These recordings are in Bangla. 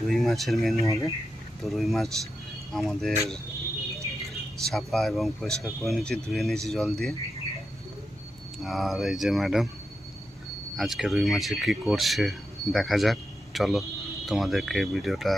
রুই মাছের মেনু হবে। তো রুই মাছ আমাদের ছাপা এবং পরিষ্কার করে নিয়েছি, ধুয়ে নিয়েছি জল দিয়ে। আর এই যে ম্যাডাম আজকে রুই মাছের কী করছে দেখা যাক। চলো তোমাদেরকে ভিডিওটা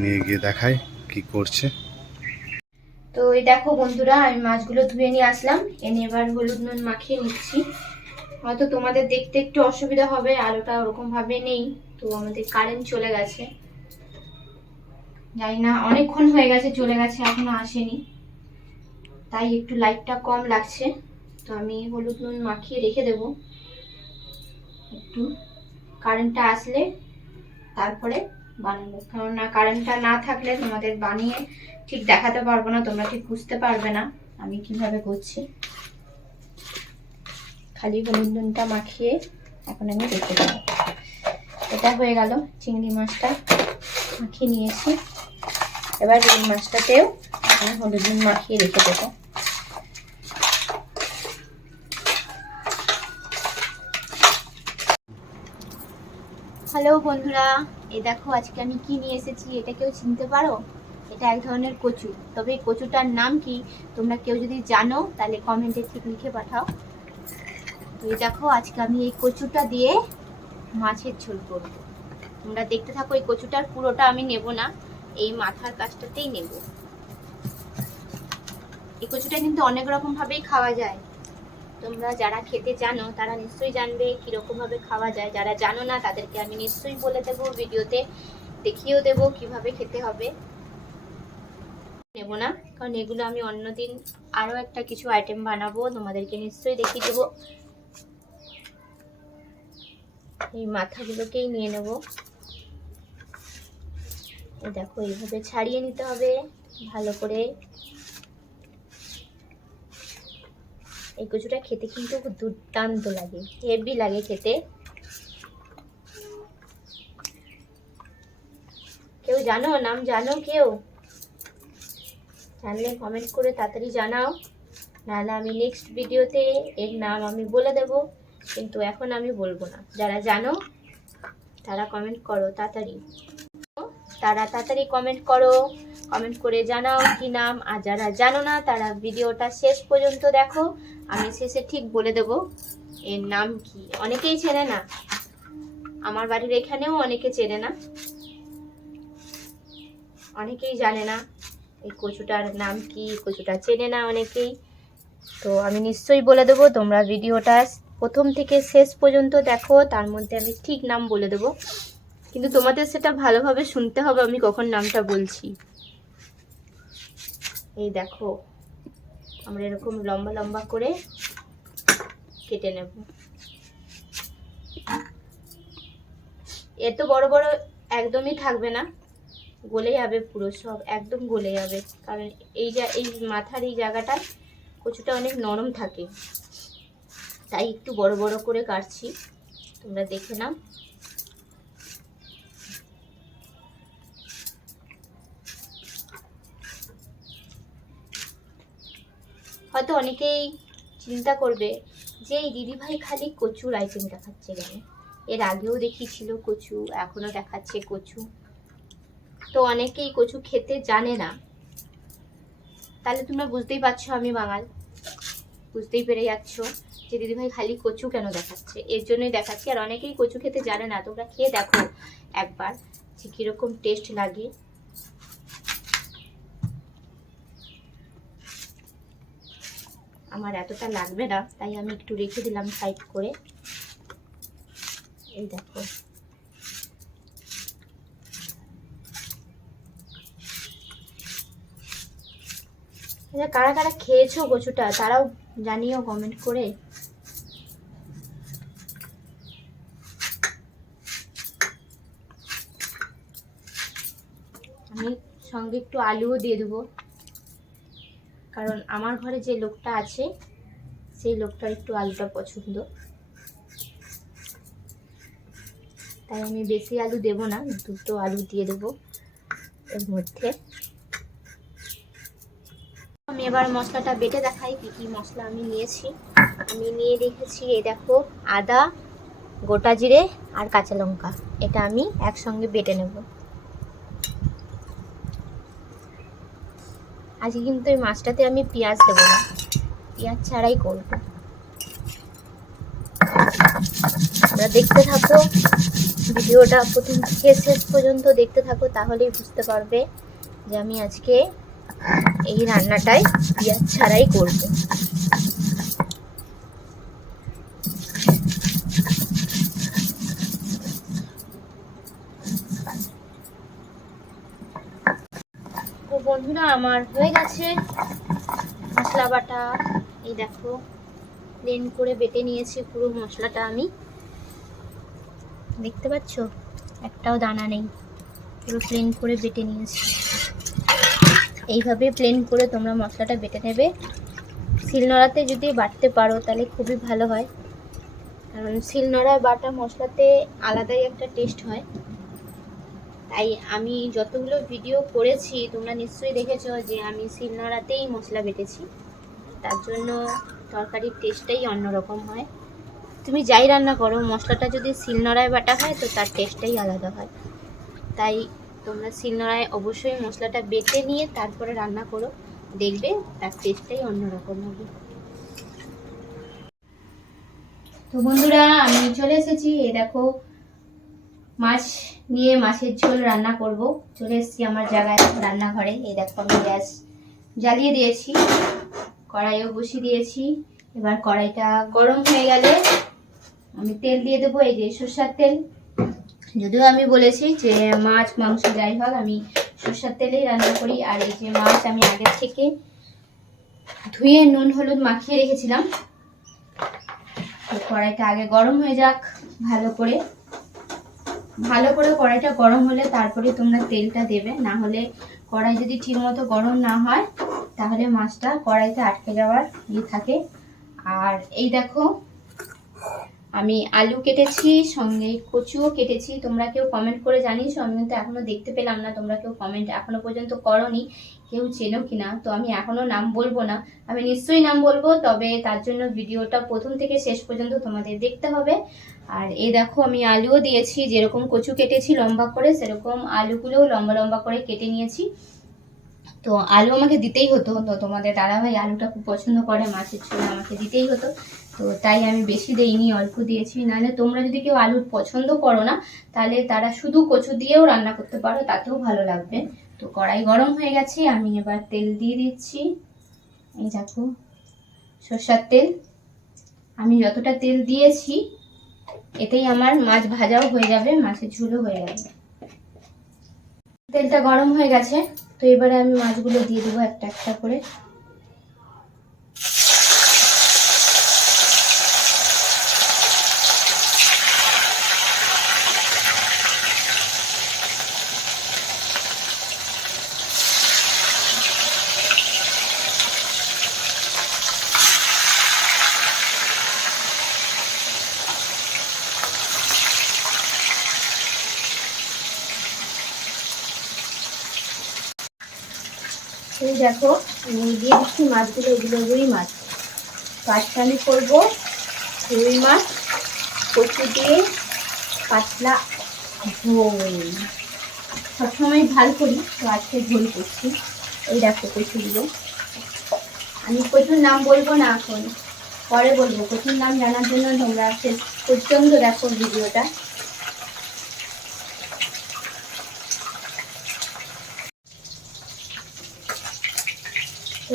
নিয়ে গিয়ে দেখাই কি করছে। তো এই দেখো বন্ধুরা, আমি মাছগুলো ধুয়ে নিয়ে আসলাম। এনে এবার হলুদ নুন মাখিয়ে নিচ্ছি। হয়তো তোমাদের দেখতে একটু অসুবিধা হবে আলোটা ওরকম ভাবে নেই। তো আমাদের কারেন্ট চলে গেছে। জানি না, অনেকক্ষণ হয়ে গেছে, চলে গেছে, এখনও আসেনি। তাই একটু লাইটটা কম লাগছে। তো আমি হলুদ নুন মাখিয়ে রেখে দেব। একটু কারেন্টটা আসলে তারপরে বানাবো। কারণ না কারেন্টটা না থাকলে তোমাদের বানিয়ে ঠিক দেখাতে পারব না, তোমরা ঠিক বুঝতে পারবে না আমি কীভাবে করছি। খালি হলুদ নুনটা মাখিয়ে এখন আমি রেখে দেবো। এটা হয়ে গেল চিংড়ি মাছটা। মাখিয়ে নিয়েছি। এবার এই মাছটাতেও আমি হলুদ মাখিয়ে রেখে দেবো। হ্যালো বন্ধুরা এই দেখো আজকে আমি কি নিয়ে এসেছি, এটা কেউ চিনতে পারো? এটা এক ধরনের কচু। তবে এই কচুটার নাম কি? তোমরা কেউ যদি জানো, তাহলে কমেন্টে ঠিক লিখে পাঠাও। তো দেখো, আজকে আমি এই কচুটা দিয়ে মাছের ঝোল করব। তোমরা দেখতে থাকো এই কচুটার পুরোটা আমি নেব না, এই মাথার কাজটাতেই নেব। এই কচুটা কিন্তু অনেক রকম ভাবেই খাওয়া যায়। তোমরা যারা খেতে জানো, তারা নিশ্চয়ই জানবে কীরকম ভাবে খাওয়া যায়। যারা জানো না, তাদেরকে আমি নিশ্চয়ই বলে দেবো, ভিডিওতে দেখিয়েও দেবো কীভাবে খেতে হবে। নেব না, কারণ এগুলো আমি অন্যদিন আরও একটা কিছু আইটেম বানাবো। তোমাদেরকে নিশ্চয়ই দেখিয়ে দেবো। এই মাথাগুলোকেই নিয়ে নেব। দেখো, এইভাবে ছাড়িয়ে নিতে হবে, ভালো করে। এই কচুটা খেতে কিন্তু দুর্দান্ত লাগে, হেভি লাগে খেতে। কেউ জানো? নাম জানো কেউ? জানলে কমেন্ট করে তাড়াতাড়ি জানাও। নাহলে আমি নেক্সট ভিডিওতে এর নাম আমি বলে দেব। কিন্তু এখন আমি বলব না। যারা জানো, তারা কমেন্ট করো তাড়াতাড়ি। তারা তাড়াতাড়ি কমেন্ট করো কমেন্ট করে জানাও কি নাম। আর যারা জানো না, তারা ভিডিওটা শেষ পর্যন্ত দেখো। আমি শেষে ঠিক বলে দেব এর নাম কি। অনেকেই চেনে না। আমার বাড়ির এখানেও অনেকে চেনে না। অনেকেই জানে না এই কচুটার নাম কি, কচুটা চেনে না অনেকেই। তো আমি নিশ্চয়ই বলে দেবো, তোমরা ভিডিওটা প্রথম থেকে শেষ পর্যন্ত দেখো, তার মধ্যে আমি ঠিক নাম বলে দেবো। কিন্তু তোমাদের সেটা ভালোভাবে শুনতে হবে, আমি কখন নামটা বলছি। এই দেখো, আমরা এরকম লম্বা লম্বা করে কেটে নেব। এত বড় বড় একদমই থাকবে না, গলে যাবে পুরো সব, একদম গলে যাবে। কারণ এই যা এই মাথার এই জায়গাটা কচুটা অনেক নরম থাকে। তাই একটু বড় বড় করে কাটছি। তোমরা দেখে নাও। হয়তো অনেকেই চিন্তা করবে যে এই দিদিভাই খালি কচুর আইটেম দেখাচ্ছে কেন? এর আগেও দেখিয়েছিল কচু, এখনও দেখাচ্ছে কচু। তো অনেকেই কচু খেতে জানে না। তাহলে তোমরা বুঝতেই পারছ আমি বাঙাল। বুঝতেই পেরে যাচ্ছ। যে দিদিভাই খালি কচু কেন দেখাচ্ছে? এর জন্যই দেখাচ্ছি। আর অনেকেই কচু খেতে জানে না। তোমরা খেয়ে দেখো একবার যে কীরকম টেস্ট লাগে। আমার এতটা লাগবে না, তাই আমি একটু রেখে দিলাম সাইড করে। এই দেখো। কারা কারা খেয়েছো কচুটা? তারাও জানিও কমেন্ট করে আমি সঙ্গে একটু আলুও দিয়ে দেবো। কারণ আমার ঘরে যে লোকটা আছে, সেই লোকটার একটু আলুটা পছন্দ। তাই আমি বেশি আলু দেব না, দুটো আলু দিয়ে দেবো এর মধ্যে। আমি এবার মশলাটা বেটে দেখাই, কি কি মশলা আমি নিয়েছি। আমি নিয়ে রেখেছি, এই দেখো, আদা, গোটা জিরে আর কাঁচা লঙ্কা। এটা আমি একসঙ্গে বেটে নেব। আজকে কিন্তু এই মাছটাতে আমি পেঁয়াজ দেবো না। পেঁয়াজ ছাড়াই করব। আমরা দেখতে থাকো, ভিডিওটা প্রথম থেকে শেষ পর্যন্ত দেখতে থাকো, তাহলেই বুঝতে পারবে যে আমি আজকে এই রান্নাটাই পেঁয়াজ ছাড়াই করব তো বন্ধুরা, আমার হয়ে গেছে। মশলা বাটা, এই দেখো প্লেন করে বেটে নিয়েছি পুরো মশলাটা আমি। দেখতে পাচ্ছ? একটাও দানা নেই। পুরো প্লেন করে বেটে নিয়েছি। এইভাবে প্লেন করে তোমরা মশলাটা বেটে নেবে। শিলনোড়াতে যদি বাটতে পারো, তাহলে খুবই ভালো হয়। কারণ শিলনোড়ায় বাটা মশলাতে আলাদাই একটা টেস্ট হয়। তাই আমি যতগুলো ভিডিও করেছি, তোমরা নিশ্চয়ই দেখেছ যে আমি শিলনোড়াতেই মশলা বেটেছি। তার জন্য তরকারির টেস্টটাই অন্যরকম হয়। তুমি যাই রান্না করো, মশলাটা যদি শিলনোড়ায় বাটা হয়, তো তার টেস্টটাই আলাদা হয়। তাই তোমরা শিলনোড়ায় অবশ্যই মশলাটা বেটে নিয়ে তারপরে রান্না করো। দেখবে তার টেস্টটাই অন্যরকম হবে। তো বন্ধুরা, আমি চলে এসেছি। এ দেখো মাছ নিয়ে মাছের ঝোল রান্না করব। চলে এসেছি আমার জায়গায় রান্নাঘরে। এই দেখো আমি গ্যাস জ্বালিয়ে দিয়েছি, কড়াইও বসিয়ে দিয়েছি। এবার কড়াইটা গরম হয়ে গেলে আমি তেল দিয়ে দেবো, এই যে সর্ষার তেল। যদিও আমি বলেছি যে মাছ, মাংস যাই হোক, আমি সর্ষার তেলেই রান্না করি। আর এই যে মাছ আমি আগের থেকে ধুয়ে নুন, হলুদ মাখিয়ে রেখেছিলাম। কড়াইটা আগে গরম হয়ে যাক ভালো করে। ভালো করে কড়াইটা গরম হলে তারপরে তোমরা তেলটা দেবে। না হলে কড়াই যদি ঠিকমতো গরম না হয়, তাহলে মাছটা কড়াইতে আটকে যাওয়ার ইয়ে থাকে। আর এই দেখো, আমি আলু কেটেছি, সঙ্গে কচুও কেটেছি। তোমরা কেউ কমেন্ট করে জানিয়েছো আমি কিন্তু এখনও দেখতে পেলাম না, তোমরা কেউ কমেন্ট এখনও পর্যন্ত করনি। কেউ চেনো কিনা তো আমি এখনও নাম বলব না। আমি নিশ্চয়ই নাম বলব, তবে তার জন্য ভিডিওটা প্রথম থেকে শেষ পর্যন্ত তোমাদের দেখতে হবে। আর এই দেখো, আমি আলুও দিয়েছি, যেরকম কচু কেটেছি লম্বা করে, সেরকম আলুগুলোও লম্বা লম্বা করে কেটে নিয়েছি। তো আলু আমাকে দিতেই হতো, তো তোমাদের দাদাভাই আলুটা খুব পছন্দ করে, মাছের ঝোল আমাকে দিতেই হতো। তো তাই আমি বেশি দেইনি, অল্প দিয়েছি। নাহলে তোমরা যদি কেউ আলুর পছন্দ করো না, তাহলে তারা শুধু কচু দিয়েও রান্না করতে পারো, তাতেও ভালো লাগবে। তো কড়াই গরম হয়ে গেছে, আমি এবার তেল দিয়ে দিচ্ছি। এই দেখো, সর্ষার তেল। আমি যতটা তেল দিয়েছি, এতেই আমার মাছ ভাজাও হয়ে যাবে, মাছের ঝুলও হয়ে যাবে। তেলটা গরম হয়ে গেছে, তো এবারে আমি মাছগুলো দিয়ে দেবো একটা একটা করে। এই দেখো আমি দিয়ে দিচ্ছি মাছগুলো, এগুলো রুই মাছ। আজকে আমি করব। রুই মাছ, কচু দিয়ে পাতলা ঝোল। সবসময় ভালো করি, তো আজকে ঝোল করছি। এই দেখো কচুগুলো। আমি কচুর নাম বলব না এখন, পরে বলব। কচুর নাম জানার জন্য তোমরা পর্যন্ত দেখো ভিডিওটা।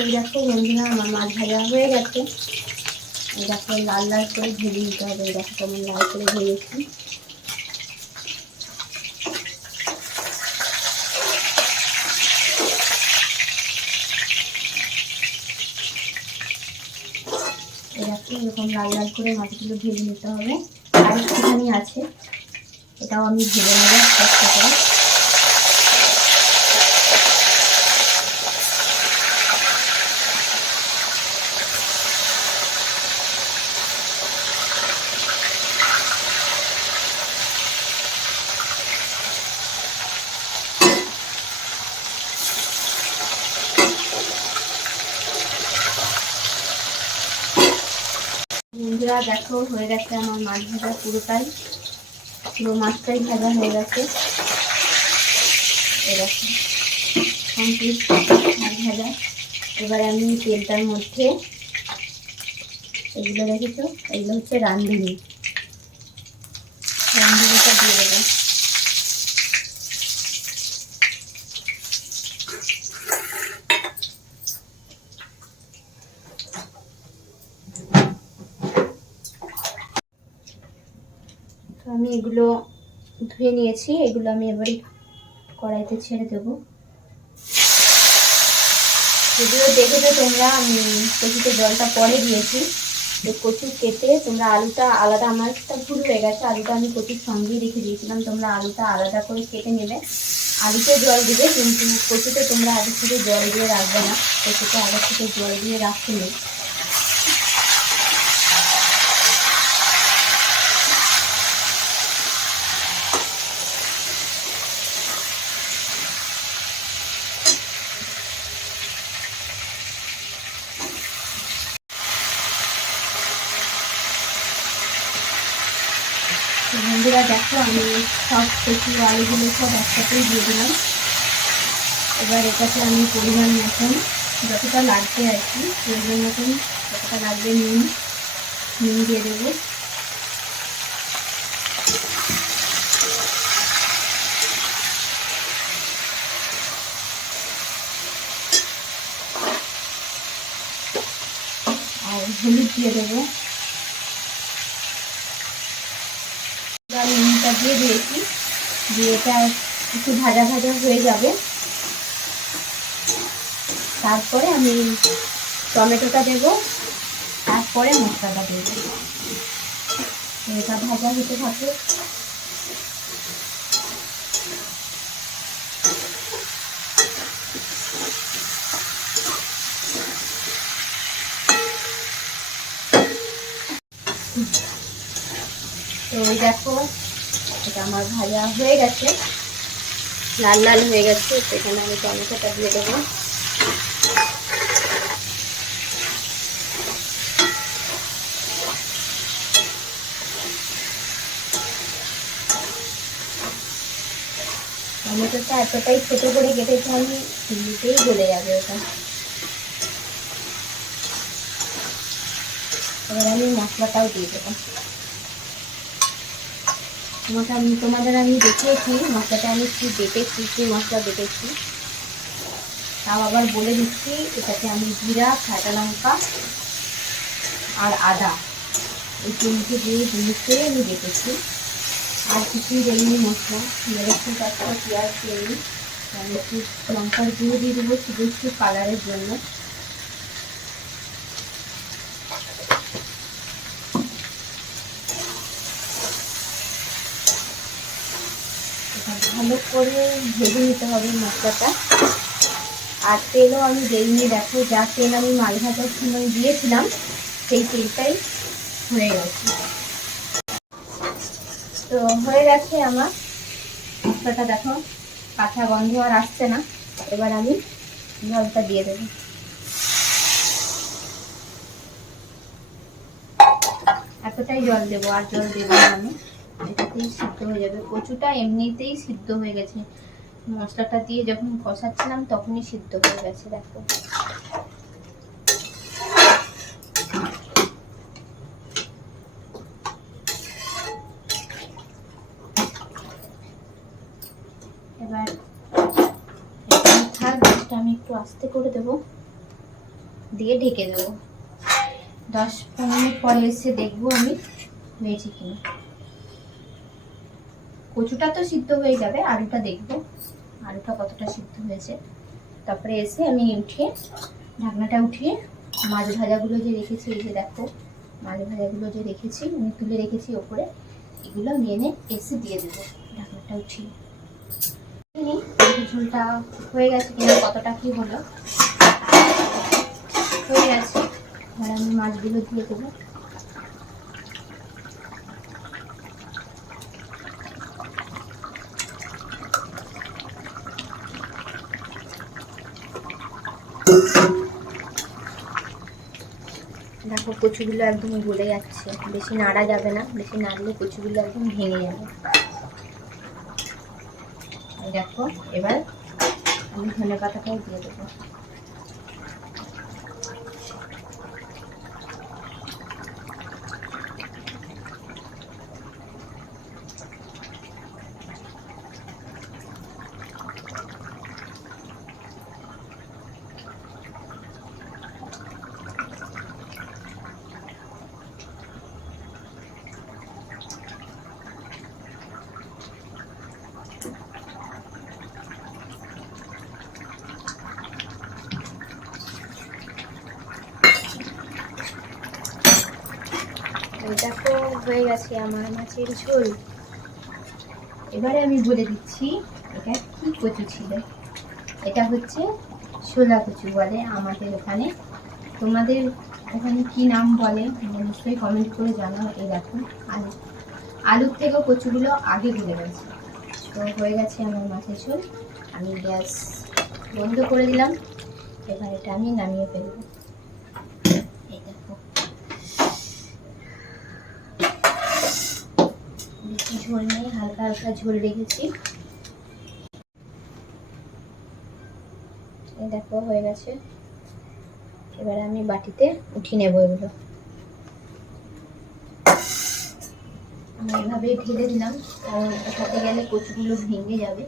এই দেখো বন্ধুরা, আমার মাছ ভাজা হয়ে গেছে। এই দেখো লাল লাল করে ভেজে নিতে হবে। এই দেখো কেমন লাল করে ভেজেছি। এরকম লাল লাল করে মাছগুলো ভেজে নিতে হবে। আর একটুখানি আছে। এটাও আমি ভেজে নেব কষ্ট করে বন্ধুরা দেখো, হয়ে গেছে আমার মাছ ভাজা পুরোটাই। পুরো মাছটাই ভাজা হয়ে গেছে। কমপ্লিট মাছ ভাজা। এবারে আমি তেলটার মধ্যে, এগুলো রেখেছো এগুলো হচ্ছে রান্ধুনি রান্ধুনিটা দিয়ে দেবো তো আমি এগুলো ধুয়ে নিয়েছি, এগুলো আমি এবারে কড়াইতে ছেড়ে দেবো। যদিও দেখেছ তোমরা, আমি কচুতে জলটা পরে দিয়েছি, তো কচু কেটে তোমরা আলুটা আলাদা আমারটা ভুল হয়ে গেছে, আলুটা আমি কচুর সঙ্গেই রেখে দিয়েছিলাম, তোমরা আলুটা আলাদা করে কেটে নেবে। আলুতে জল দিবে, কিন্তু কচুতে তোমরা আগে থেকে জল দিয়ে রাখবে না, কচুতে আগে থেকে জল দিয়ে রাখতে নেই। বন্ধুরা, দেখো আমি সব কচু আলুগুলো সব একসাথেই দিয়ে দিলাম। এবার এটাতে আমি পরিমাণ মতন, যতটা লাগবে আর কি, পরিমাণ মতন যতটা লাগবে নুন নুন দিয়ে দেবো। আর হলুদ দিয়ে দেবো এবার নুনটা দিয়ে দিয়েছি দিয়ে এটা একটু ভাজা ভাজা হয়ে যাবে। তারপরে আমি টমেটোটা দেবো, তারপরে মশলাটা দেবো। এটা ভাজা হতে থাকে তো দেখো এটা আমার ভাজা হয়ে গেছে। লাল লাল হয়ে গেছে, সেখানে আমি টমেটোটা দিয়ে দেবো। টমেটোটা এতটাই ছোটো করে কেটেছি, আমি এমনিতেই গলে যাবে ওটা। এবার আমি মশলাটাও দিয়ে দেবো। তোমাকে আমি তোমাদের আমি দেখিয়েছি, মশলাটা আমি কি বেটেছি কি মশলা বেটেছি। তাও আবার বলে দিচ্ছি এটাতে আমি জিরা, কাঁচা লঙ্কা আর আদা, এই তিনটে দিয়ে জিনিসে আমি বেটেছি। আর কিছুই দেয়নি মশলা রসুন কাঁচা পেঁয়াজ দেয়নি আমি একটু লঙ্কার গুঁড়ো দিয়ে দেবো, শুধু একটু কালারের জন্য এটা ভালো করে ভেজে নিতে হবে মশলাটা। আর তেলও আমি দিইনি, দেখো যা তেল আমি মাছ ভাজার সময় দিয়েছিলাম, সেই তেলটাই হয়ে গেছে। তো হয়ে গেছে আমার। মশলাটা দেখো, কাঁচা গন্ধ আর আসছে না। এবার আমি জলটা দিয়ে দেবো। এতটাই জল দেবো, আর জল দেবো আমি। এটাতেই সিদ্ধ হয়ে যাবে। কচুটা এমনিতেই সিদ্ধ হয়ে গেছে। মশলাটা দিয়ে যখন কষাচ্ছিলাম তখনই সিদ্ধ হয়ে গেছে, দেখো। আমি একটু আস্তে করে দেবো। দিয়ে ঢেকে দেবো। দশ পনেরো মিনিট পরে এসে দেখব আমি হয়েছে কিনা। কচুটা তো সিদ্ধ হয়ে যাবে, আলুটা দেখব। আলুটা কতটা সিদ্ধ হয়েছে। তারপরে এসে আমি উঠিয়ে ঢাকনাটা উঠিয়ে মাছ ভাজাগুলো যে রেখেছি, এই যে দেখো, মাছ ভাজাগুলো যে রেখেছি, আমি তুলে রেখেছি ওপরে, এগুলো আমি এনে এসে দিয়ে দেবো ঢাকনাটা উঠিয়ে। ঝোলটা হয়ে গেছে কিনা, কতটা কি হলো। হয়ে গেছে। এবার আমি মাছগুলো দিয়ে দেবো দেখো কচুগুলো একদম গলে যাচ্ছে। বেশি নাড়া যাবে না, বেশি নাড়লে কচুগুলো একদম ভেঙে যাবে। দেখো, এবার আমি ধনে পাতাটাও দিয়ে দেবো। দেখো হয়ে গেছে আমার মাছের ঝোল। এবারে আমি বলে দিচ্ছি, এটা কি কচু ছিল? এটা হচ্ছে শোলা কচু বলে আমাদের এখানে। তোমাদের ওখানে কি নাম বলে? নিশ্চয়ই কমেন্ট করে জানাও, এই দেখো, আলু। আলুর থেকেও কচুগুলো আগে গলে গেছে তো হয়ে গেছে আমার মাছের ঝোল। আমি গ্যাস বন্ধ করে দিলাম। এবার এটা আমি নামিয়ে ফেলব এই দেখো বেশি ঝোল নেই হালকা ঝোল রেখেছি। দেখো, হয়ে গেছে। এবার আমি বাটিতে উঠিয়ে নেব এগুলো। আমি এভাবেই ঢেলে দিলাম, কারণ ওঠাতে গেলে কচুগুলো ভেঙে যাবে।